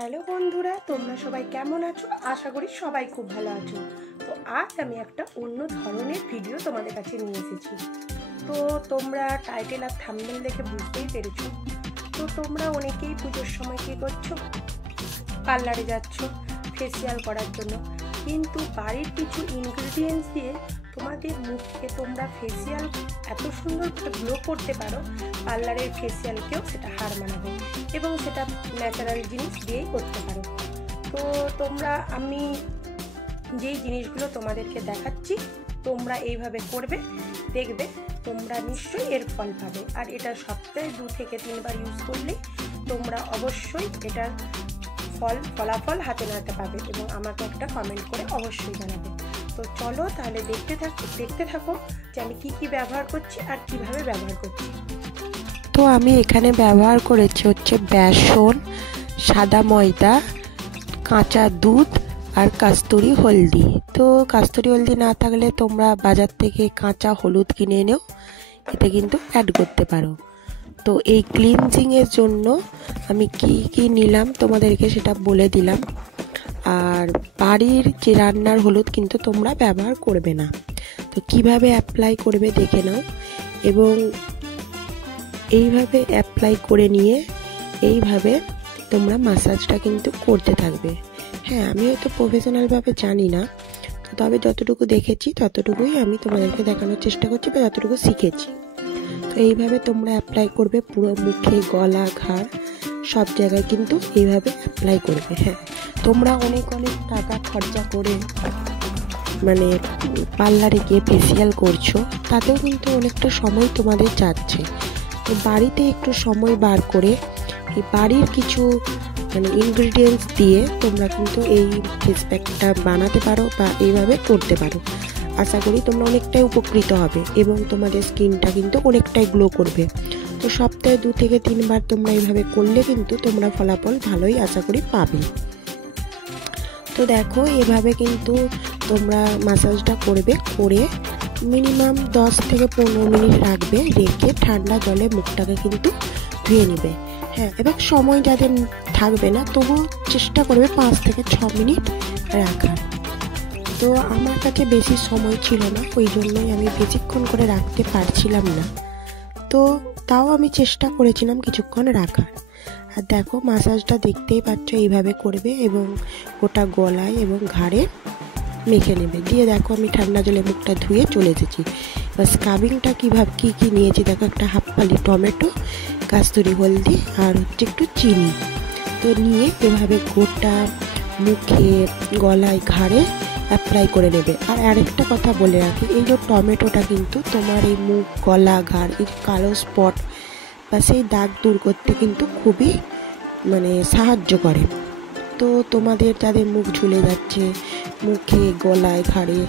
Hello বন্ধুরা, তোমরা সবাই কেমন আছো? আশা করি সবাই খুব ভালো আছো। তো আজ আমি একটা অন্য ধরনের ভিডিও তোমাদের কাছে নিয়ে এসেছি। তো তোমরা টাইটেল আর থাম্বনেল দেখে বুঝতেই পেরেছো। তো তোমরা অনেকেই পুজোর সময় কী করছো? পার্লারে যাচ্ছ ফেসিয়াল করার জন্য, কিন্তু বাড়ির কিছু ইনগ্রিডিয়েন্টস দিয়ে তোমাদের মুখকে তোমরা ফেসিয়াল এত সুন্দর করে গ্লো করতে পারো, পার্লারের ফেসিয়ালকেও সেটা হার মানাবে এবং সেটা ন্যাচারাল জিনিস দিয়েই করতে পারো। তো আমি যেই জিনিসগুলো তোমাদেরকে দেখাচ্ছি তোমরা এইভাবে করবে, দেখবে তোমরা নিশ্চয়ই এর ফল পাবে। আর এটা সপ্তাহে 2 থেকে 3 বার ইউজ করলেই তোমরা অবশ্যই এটার ফলাফল হাতে নাতে পাবে এবং আমাকে একটা কমেন্ট করে অবশ্যই জানাবে। তো চলো তাহলে দেখতে থাকো যে আমি কি ব্যবহার করছি আর কিভাবে ব্যবহার করছি। তো আমি এখানে ব্যবহার করেছি হচ্ছে বেসন, সাদা ময়দা, কাঁচা দুধ আর কাস্তুরি হলদি। তো কাস্তুরি হলদি না থাকলে তোমরা বাজার থেকে কাঁচা হলুদ কিনে এনেও এতে কিন্তু অ্যাড করতে পারো। তো এই ক্লিনজিংয়ের জন্য আমি কি নিলাম তোমাদেরকে সেটা বলে দিলাম। আর বাড়ির যে রান্নার হলুদ কিন্তু তোমরা ব্যবহার করবে না। তো কিভাবে অ্যাপ্লাই করবে দেখে নাও এবং এইভাবে অ্যাপ্লাই করে নিয়ে এইভাবে তোমরা ম্যাসাজটা কিন্তু করতে থাকবে। হ্যাঁ, আমি হয়তো প্রফেশনালভাবে জানি না, তবে যতটুকু দেখেছি ততটুকুই আমি তোমাদেরকে দেখানোর চেষ্টা করছি বা যতটুকু শিখেছি। তো এইভাবে তোমরা অ্যাপ্লাই করবে পুরো মুখে, গলা, ঘাড় সব জায়গায় কিন্তু এইভাবে অ্যাপ্লাই করবে। হ্যাঁ, তোমরা অনেক টাকা খরচা করে মানে পার্লারে গিয়ে ফেসিয়াল করছো, তাতেও কিন্তু অনেকটা সময় তোমাদের যাচ্ছে। তো বাড়িতে একটু সময় বার করে এই বাড়ির কিছু ইনগ্রিডিয়েন্টস দিয়ে তোমরা কিন্তু এই ফেস প্যাকটা বানাতে পারো বা এইভাবে করতে পারো। আশা করি তোমরা অনেকটাই উপকৃত হবে এবং তোমাদের স্কিনটা কিন্তু অনেকটাই গ্লো করবে। তো সপ্তাহে 2 থেকে 3 বার তোমরা এইভাবে করলে কিন্তু তোমরা ফলাফল ভালোই আশা করি পাবে। তো দেখো, এভাবে কিন্তু তোমরা ম্যাসাজটা করবে, করে মিনিমাম 10 থেকে 15 মিনিট রাখবে, রেখে ঠান্ডা জলে মুখটাকে কিন্তু ধুয়ে নেবে। হ্যাঁ, এবার সময় যাদের থাকবে না তবু চেষ্টা করবে 5 থেকে 6 মিনিট রাখার। তো আমার কাছে বেশি সময় ছিল না, ওই জন্যই আমি বেশিক্ষণ করে রাখতে পারছিলাম না। তো তাও আমি চেষ্টা করেছিলাম কিছুক্ষণ রাখার। আর দেখো, ম্যাসাজটা দেখতেই পাচ্ছ এইভাবে করবে এবং গোটা গলায় এবং ঘাড়ে মেখে নেবে। দিয়ে দেখো, আমি ঠান্ডা জলে মুখটা ধুয়ে চলে এসেছি। এবার স্ক্রাবিংটা কী নিয়েছি দেখো, একটা হাফ ফালি টমেটো, কাস্তুরি হলদি আর হচ্ছে একটু চিনি। তো নিয়ে এভাবে গোটা মুখে, গলায়, ঘাড়ে অ্যাপ্লাই করে নেবে। আর আরেকটা কথা বলে রাখি, এই যে টমেটোটা কিন্তু তোমার এই মুখ, গলা, ঘাড় এই কালো স্পট বা সেই দাগ দূর করতে কিন্তু খুবই সাহায্য করে। তো তোমাদের যাদের মুখ ঝুলে যাচ্ছে, মুখে, গলায়, ঘাড়ে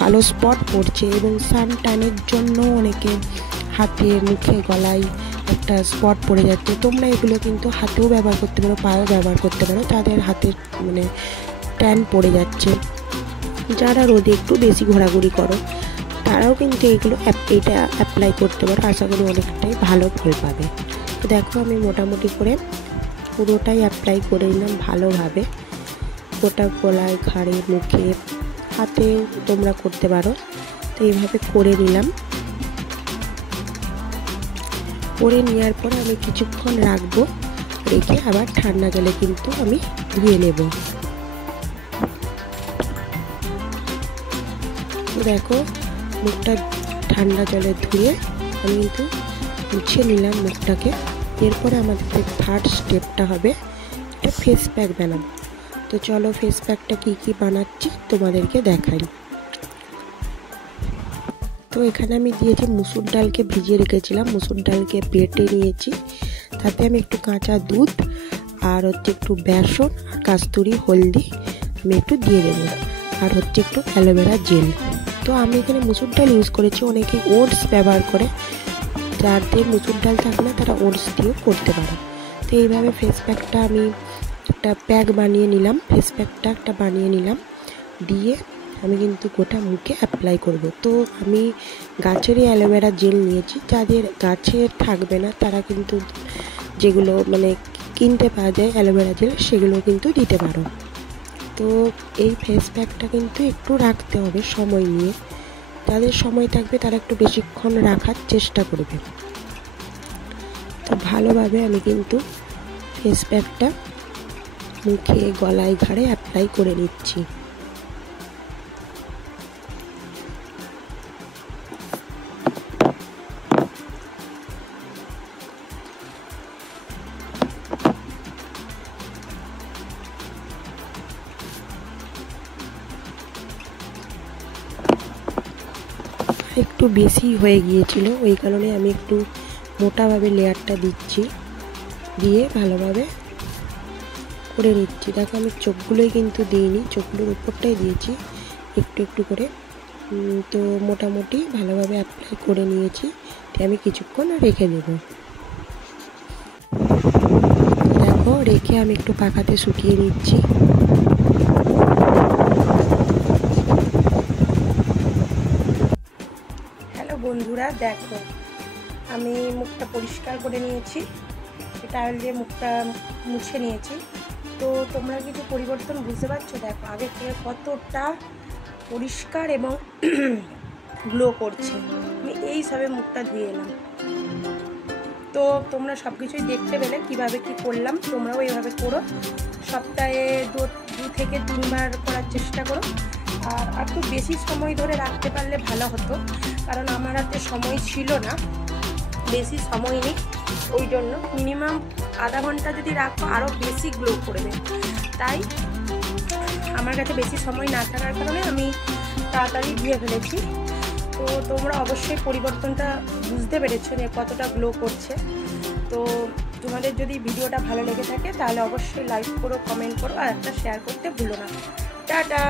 কালো স্পট পড়ছে এবং সানট্যানের জন্য অনেকে হাতে, মুখে, গলায় একটা স্পট পড়ে যাচ্ছে, তোমরা এগুলো কিন্তু হাতেও ব্যবহার করতে পারো, পায়েও ব্যবহার করতে পারো। যাদের হাতে ট্যান পড়ে যাচ্ছে, যারা রোদে একটু বেশি ঘোরাঘুরি করো, তারাও কিন্তু এটা অ্যাপ্লাই করতে পারো। আশা করি অনেকটাই ভালো ফল পাবে। তো দেখো, আমি মোটামুটি করে পুরোটাই অ্যাপ্লাই করে নিলাম ভালোভাবে, গোটা গলায়, ঘাড়ে, মুখে, হাতেও তোমরা করতে পারো। তো এইভাবে করে নিলাম। করে নেওয়ার পরে আমি কিছুক্ষণ রাখবো, রেখে আবার ঠান্ডা জলে কিন্তু আমি ধুয়ে নেব। দেখো, মুখটা ঠান্ডা জলে ধুয়ে আমি কিন্তু মুছে নিলাম মুখটাকে। এরপরে আমাদের থার্ড স্টেপটা হবে একটা ফেস প্যাক বানাবো। তো চলো, ফেস প্যাকটা কী বানাচ্ছি তোমাদেরকে দেখাই। তো এখানে আমি দিয়েছি মুসুর ডালকে ভিজিয়ে রেখেছিলাম, মুসুর ডালকে বেটে নিয়েছি, তাতে আমি একটু কাঁচা দুধ আর হচ্ছে একটু বেসন আর কাস্তুরি হলদি আমি একটু দিয়ে দেবো, আর হচ্ছে একটু অ্যালোভেরা জেল। তো আমি এখানে মুসুর ডাল ইউজ করেছি, অনেকে ওটস ব্যবহার করে, যাদের মুসুর ডাল থাকে না তারা ওটস দিয়েও করতে পারে। তো এইভাবে ফেস প্যাকটা আমি একটা প্যাক বানিয়ে নিলাম, ফেস প্যাকটা একটা বানিয়ে নিলাম, দিয়ে আমি কিন্তু গোটা মুখে অ্যাপ্লাই করব। তো আমি গাছেরই অ্যালোভেরা জেল নিয়েছি, যাদের গাছের থাকবে না তারা কিন্তু যেগুলো কিনতে পাওয়া যায় অ্যালোভেরা জেল, সেগুলো কিন্তু দিতে পারো। তো এই ফেস প্যাকটা কিন্তু একটু রাখতে হবে সময় নিয়ে, যাদের সময় থাকবে তারা একটু বেশিক্ষণ রাখার চেষ্টা করবে। তো ভালোভাবে আমি কিন্তু ফেস প্যাকটা মুখে, গলায়, ঘাড়ে অ্যাপ্লাই করে নিচ্ছি। একটু বেশি হয়ে গিয়েছিল, ওই কারণে আমি একটু মোটাভাবে লেয়ারটা দিচ্ছি, দিয়ে ভালোভাবে করে নিচ্ছি। দেখো আমি চোখগুলোই কিন্তু দিইনি, চোখগুলোর উপরটাই দিয়েছি একটু একটু করে। তো মোটামুটি ভালোভাবে অ্যাপ্লাই করে নিয়েছি, আমি কিছুক্ষণ রেখে দেব। দেখো রেখে আমি একটু পাখাতে শুকিয়ে নিচ্ছি। হ্যালো বন্ধুরা, দেখো আমি মুখটা পরিষ্কার করে নিয়েছি, টাওয়েল দিয়ে মুখটা মুছে নিয়েছি। তো তোমরা কিছু পরিবর্তন বুঝতে পারছো? দেখো আগের থেকে কতটা পরিষ্কার এবং গ্লো করছে। আমি এই সবে মুখটা ধুয়ে এলাম। তো তোমরা সব কিছুই দেখতে পেলে কীভাবে কী করলাম, তোমরাও এইভাবে করো। সপ্তাহে 2 থেকে 3 বার করার চেষ্টা করো। আর একটু বেশি সময় ধরে রাখতে পারলে ভালো হতো, কারণ আমার হাতে সময় ছিল না, বেশি সময় নেই, ওই জন্য মিনিমাম আধা ঘন্টা যদি রাখো আরও বেশি গ্লো করবে। তাই আমার কাছে বেশি সময় না থাকার কারণে আমি তাড়াতাড়ি ধুয়ে ফেলেছি। তো তোমরা অবশ্যই পরিবর্তনটা বুঝতে পেরেছো যে কতটা গ্লো করছে। তো তোমাদের যদি ভিডিওটা ভালো লেগে থাকে তাহলে অবশ্যই লাইক করো, কমেন্ট করো আর একটা শেয়ার করতে ভুলো না। টাটা।